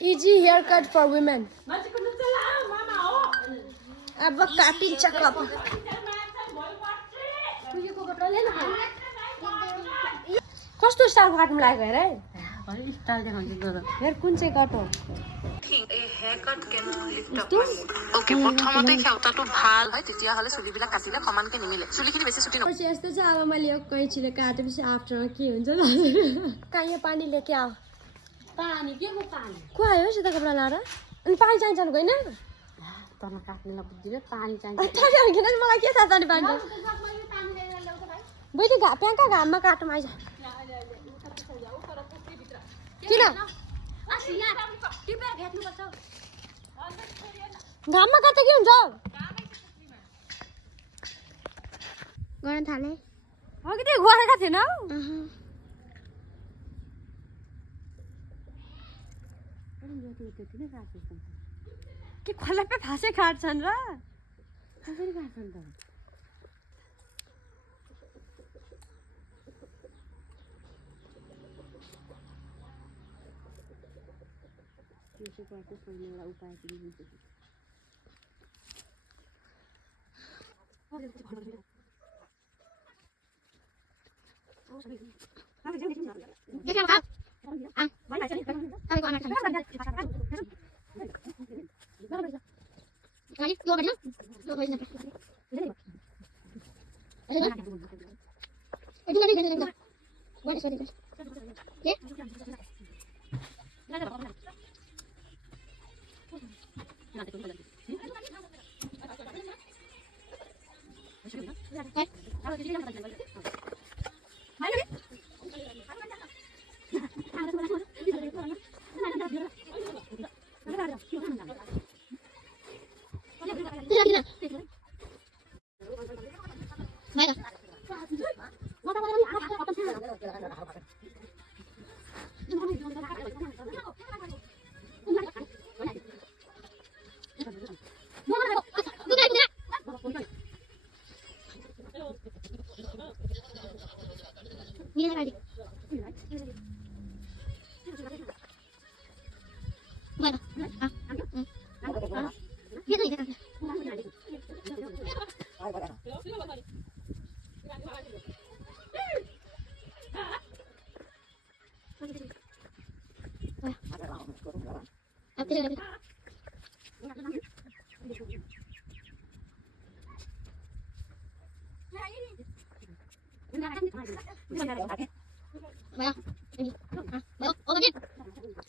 Easy haircut for women. अब काटिन्छ cup कस्तो स्टाइल काट्नु लाग्यो हेर स्टाइल देखाउँछु हेर कुन चाहिँ कट हो ओके प्रथमতে খেউতাটো ভাল হয় তেতিয়া হলে চুলিবিলাক কাটিলে সমানকে নিমিলে চুলিখিনি বেছি ছুটি पछि यस्तो चाहिँ अब मैले यो कैँचीले काटेपछि आफ्टरमा के हुन्छ कहाँ यहाँ पानी लेके आओ पानी के को पानी को आयो सिधा कपडा लाएर अनि पानी चाहिन्छ नि होइन तन काट्नेलाई बुझ्दिन पानी चाहिन्छ किन मलाई के थाहा छ नि पानी बुझ्दै त्यहाँका घाममा काटौँ आइज किन घाममा काट्दा के हुन्छ गर्न थाले अघि त्यो गरेका थिएन के खोला पे फाँसे काट्छन् र कसरी काट्छन् त उपाय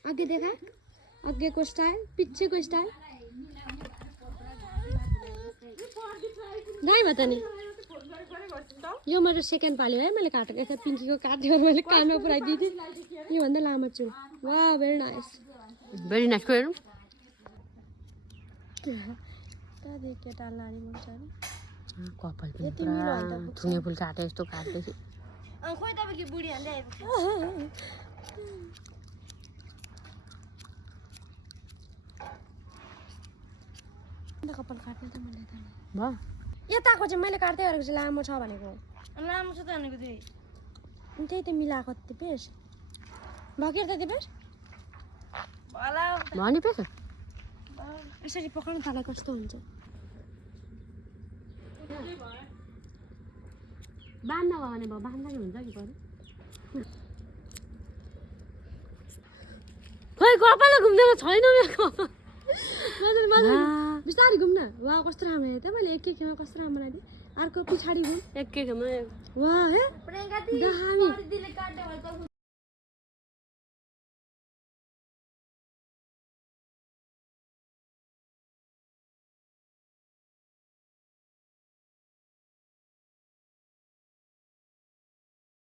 आगे देखा आगे को स्टाइल पीछे को स्टाइल नहीं बता नहीं यो मेरो सेकेन्ड पाली है मैले काटेको यता पिङ्कीको काटेर मैले कानमा पुऱ्याइदिए थिएँ यो भन्दा लामो छु वाह भेरी नाइस को हेरौँ त्यहाँदेखि केटा लाने मन छ कपाल पनि पुरा थुने फुल काटे जस्तो काट्दैछु खोइ तपाईँको बुढी हाल्दै कपाल काट्नु त मलाई त भयो यताको चाहिँ मैले काट्दै गरेको चाहिँ लामो छ भनेको लामो छ त भनेको चाहिँ त्यही त मिलाएको त्यो पेस भकेर त त्यो पेस भनी पेस यसरी पकाउनु थाले कस्तो हुन्छ बाँध्न भयो भने बाँध्दा हुन्छ कि पऱ्यो खोइ कपाल घुम्दैन छैन मेरो बिस्तारै घुम्न वा कस्तो राम्रो हेरेँ त मैले एक एकमा कस्तो राम्रो बनाइदिएँ अर्को पछाडि घुम एक एकमा वा हे